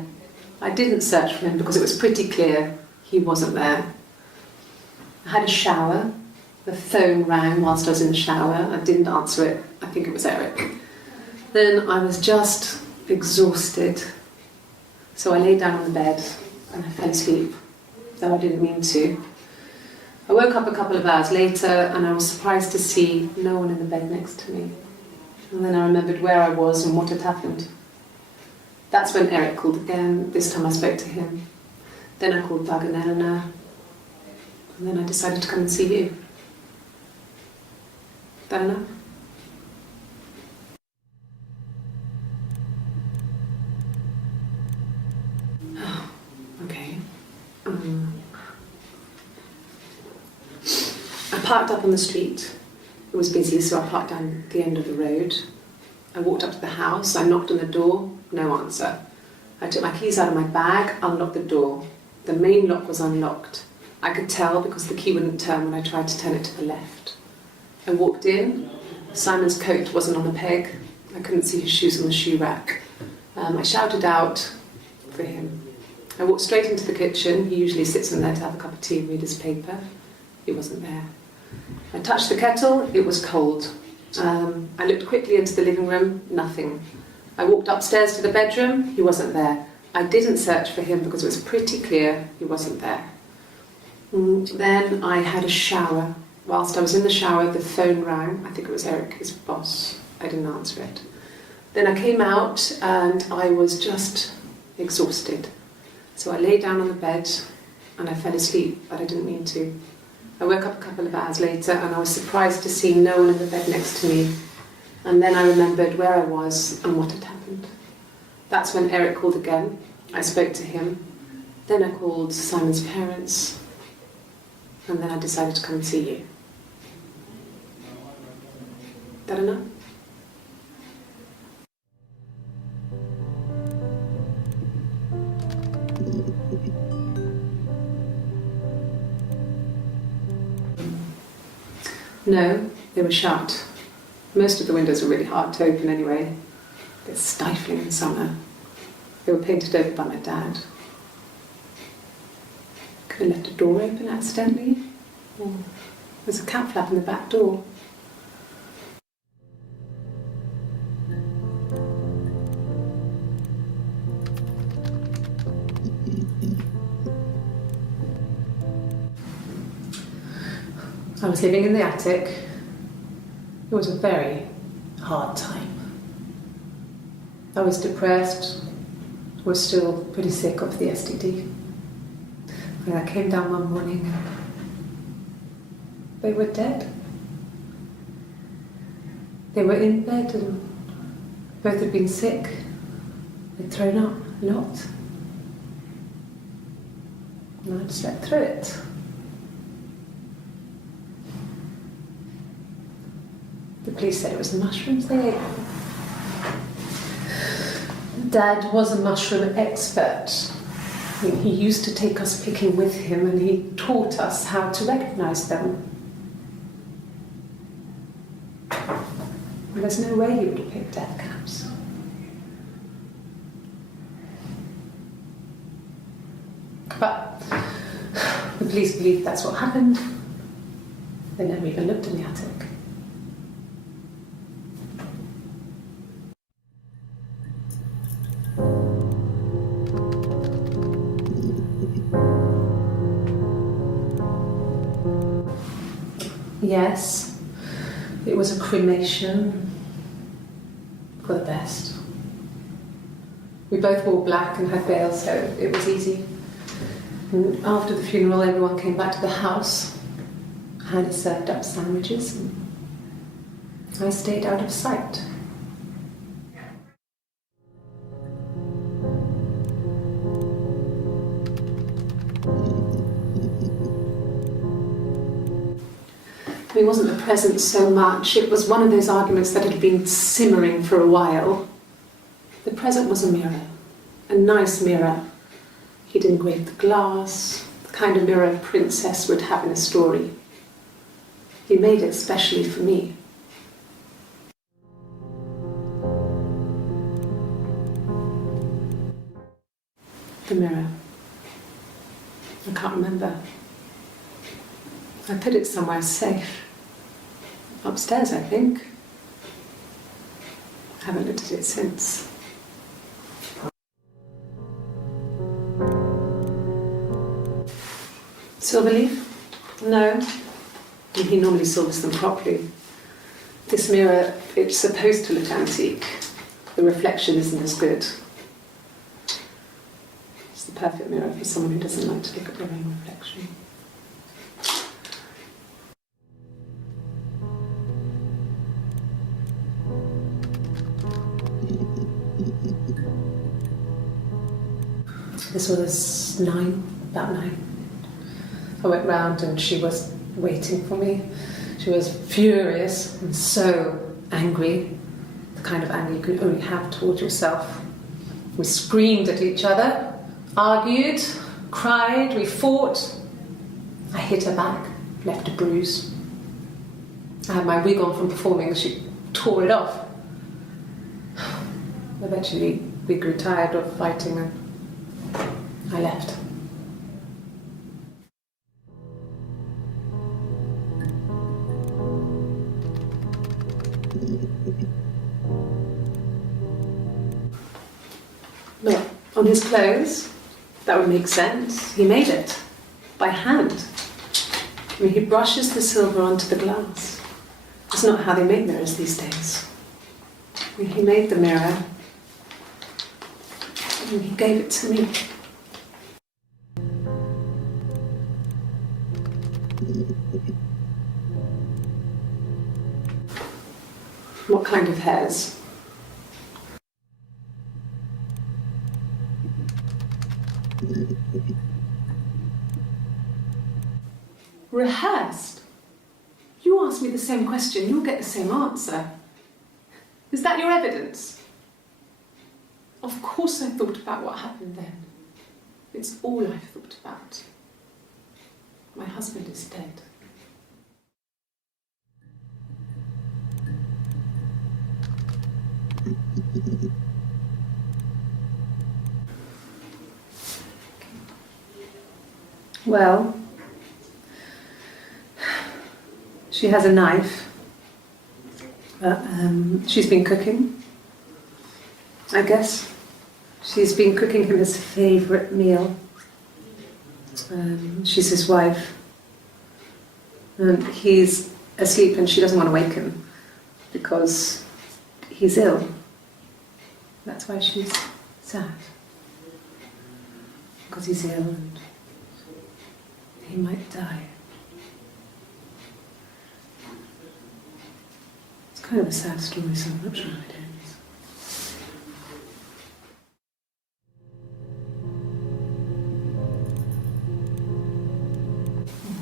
I didn't search for him because it was pretty clear he wasn't there. I had a shower. The phone rang whilst I was in the shower. I didn't answer it. I think it was Eric. Then I was just exhausted. So I lay down on the bed and I fell asleep, though I didn't mean to. I woke up a couple of hours later and I was surprised to see no one in the bed next to me. And then I remembered where I was and what had happened. That's when Eric called again. This time I spoke to him. Then I called Doug and Eleanor. And then I decided to come and see you. That enough? Okay. I parked up on the street. It was busy, so I parked down the end of the road. I walked up to the house. I knocked on the door. No answer. I took my keys out of my bag, unlocked the door. The main lock was unlocked. I could tell because the key wouldn't turn when I tried to turn it to the left. I walked in. Simon's coat wasn't on the peg. I couldn't see his shoes on the shoe rack. I shouted out for him. I walked straight into the kitchen. He usually sits in there to have a cup of tea and read his paper. He wasn't there. I touched the kettle. It was cold. I looked quickly into the living room. Nothing. I walked upstairs to the bedroom. He wasn't there. I didn't search for him because it was pretty clear he wasn't there. Then I had a shower. Whilst I was in the shower, the phone rang. I think it was Eric, his boss. I didn't answer it. Then I came out and I was just exhausted. So I lay down on the bed and I fell asleep, but I didn't mean to. I woke up a couple of hours later and I was surprised to see no one in the bed next to me. And then I remembered where I was and what had happened. That's when Eric called again. I spoke to him. Then I called Simon's parents. And then I decided to come and see you. That enough? No, they were shut. Most of the windows were really hard to open anyway. They're stifling in summer. They were painted over by my dad. Could have left a door open accidentally. Or there's a cat flap in the back door. I was living in the attic. It was a very hard time. I was depressed, was still pretty sick of the STD. And I came down one morning and they were dead. They were in bed and both had been sick. They'd thrown up a lot. And I'd slept through it. The police said it was the mushrooms they ate. Dad was a mushroom expert. I mean, he used to take us picking with him and he taught us how to recognise them. And there's no way he would have picked death caps. But the police believe that's what happened. They never even looked in the attic. Yes, it was a cremation for the best. We both wore black and had veils, so it was easy. And after the funeral, everyone came back to the house. Hannah served up sandwiches, and I stayed out of sight. It wasn't the present so much, it was one of those arguments that had been simmering for a while. The present was a mirror, a nice mirror. He'd engraved the glass, the kind of mirror a princess would have in a story. He made it specially for me. The mirror. I can't remember. I put it somewhere safe. Upstairs, I think. I haven't looked at it since. Silverleaf? No. He normally silvers them properly. This mirror, it's supposed to look antique. The reflection isn't as good. It's the perfect mirror for someone who doesn't like to look at their own reflection. This was about 9. I went round and she was waiting for me. She was furious and so angry, the kind of anger you can only have towards yourself. We screamed at each other, argued, cried, we fought. I hit her back, left a bruise. I had my wig on from performing and she tore it off. Eventually we grew tired of fighting and I left. Look, on his clothes, that would make sense. He made it by hand. I mean, he brushes the silver onto the glass. It's not how they make mirrors these days. I mean, he made the mirror and he gave it to me. What kind of hairs? Rehearsed? You ask me the same question, you'll get the same answer. Is that your evidence? Of course I thought about what happened then. It's all I've thought about. My husband is dead. Well, she has a knife. She's been cooking, I guess. She's been cooking him his favourite meal. She's his wife. And he's asleep and she doesn't want to wake him because he's ill. That's why she's sad. Because he's ill and he might die. It's kind of a sad story, so I'm not sure how it ends.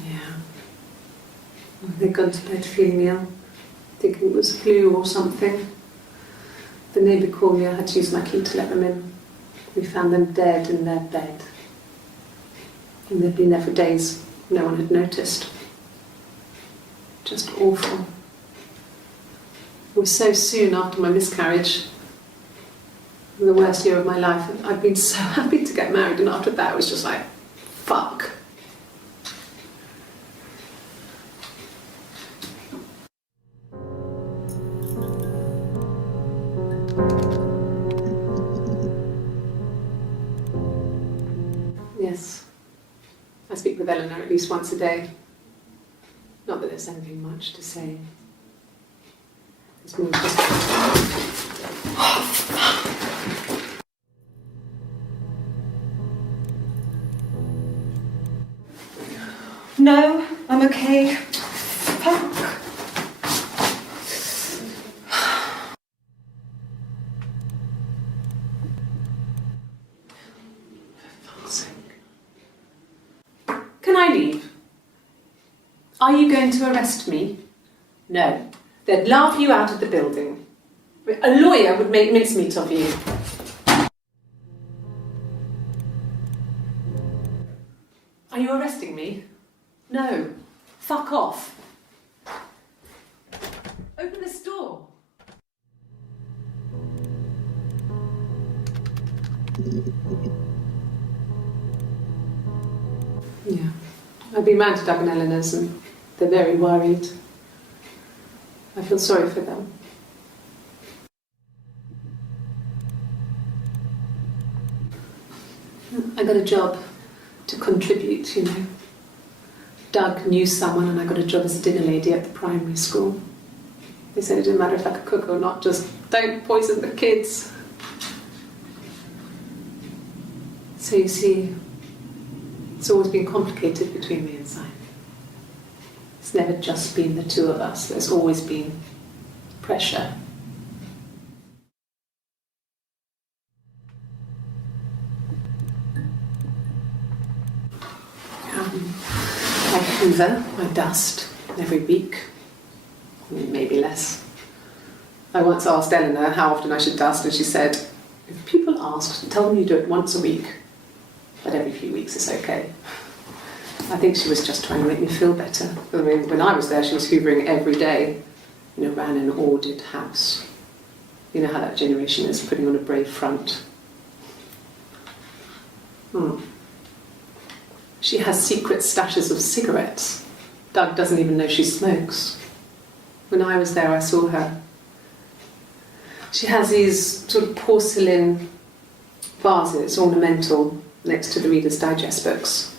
Yeah. They've gone to bed feeling ill. thinking it was flu or something. The neighbour called me, I had to use my key to let them in. We found them dead in their bed. And they'd been there for days. No one had noticed. Just awful. It was so soon after my miscarriage. The worst year of my life. I'd been so happy to get married, and after that it was just like, fuck. Yes. I speak with Eleanor at least once a day. Not that there's anything much to say. It's more just... No, I'm okay. Fuck. Can I leave? Are you going to arrest me? No. They'd laugh you out of the building. A lawyer would make mincemeat of you. Are you arresting me? No. Fuck off. Open this door. Yeah. I've been round to Doug and Eleanor's and they're very worried. I feel sorry for them. I got a job to contribute, you know. Doug knew someone and I got a job as a dinner lady at the primary school. They said it didn't matter if I could cook or not, just don't poison the kids. So you see, it's always been complicated between me and Simon. It's never just been the two of us. There's always been pressure. I hoover, I dust every week, maybe less. I once asked Eleanor how often I should dust, and she said, if people ask, tell them you do it once a week, but every few weeks is okay. I think she was just trying to make me feel better. I mean, when I was there, she was hoovering every day, you know, ran an ordered house. You know how that generation is, putting on a brave front. She has secret stashes of cigarettes. Doug doesn't even know she smokes. When I was there, I saw her. She has these sort of porcelain vases, ornamental, next to the Reader's Digest books.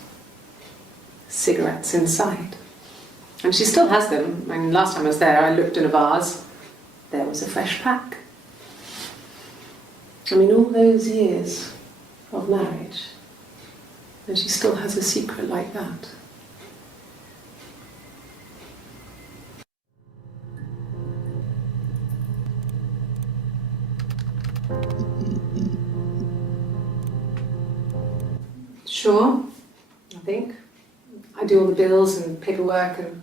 Cigarettes inside. And she still has them. I mean, last time I was there, I looked in a vase. There was a fresh pack. I mean, all those years of marriage, and she still has a secret like that. Sure, I think. I do all the bills and paperwork and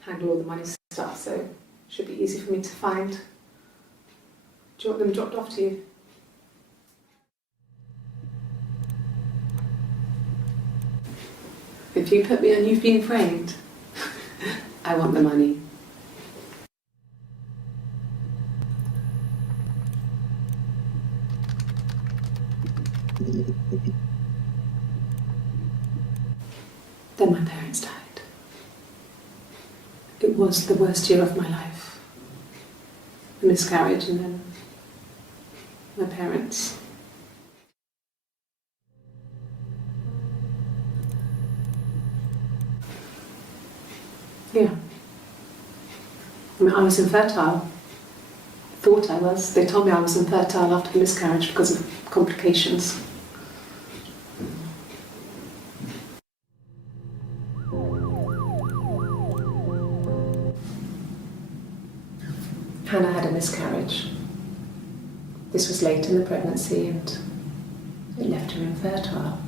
handle all the money stuff, so it should be easy for me to find. Do you want them dropped off to you? If you put me on You've Been Framed, I want the money. Then my parents died. It was the worst year of my life. A miscarriage and then my parents. Yeah. I mean, I was infertile. Thought I was. They told me I was infertile after the miscarriage because of complications. Hannah had a miscarriage. This was late in the pregnancy and it left her infertile.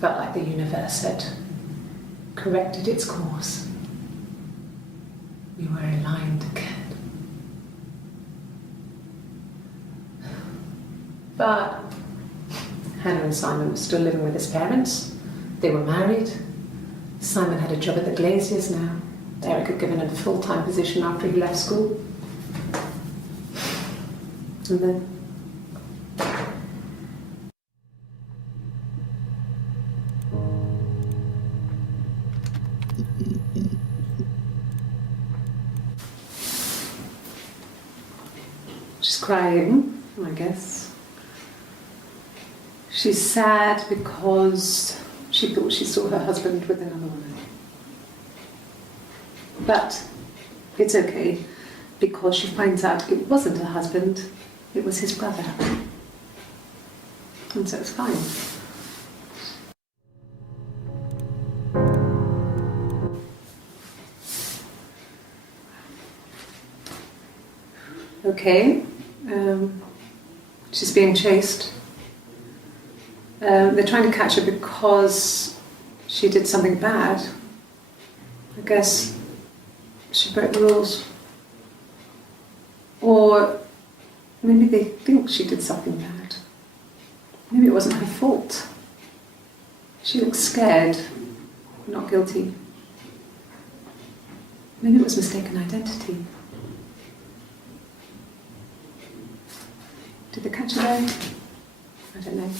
Felt like the universe said, corrected its course. We were aligned again. But Hannah and Simon were still living with his parents. They were married. Simon had a job at the Glaziers now. Eric had given him a full-time position after he left school. And then she's crying, I guess. She's sad because she thought she saw her husband with another woman. But it's okay, because she finds out it wasn't her husband, it was his brother. And so it's fine. Okay, she's being chased. They're trying to catch her because she did something bad. I guess she broke the rules. Or maybe they think she did something bad. Maybe it wasn't her fault. She looks scared, not guilty. Maybe it was mistaken identity. Did they catch her there? I don't know.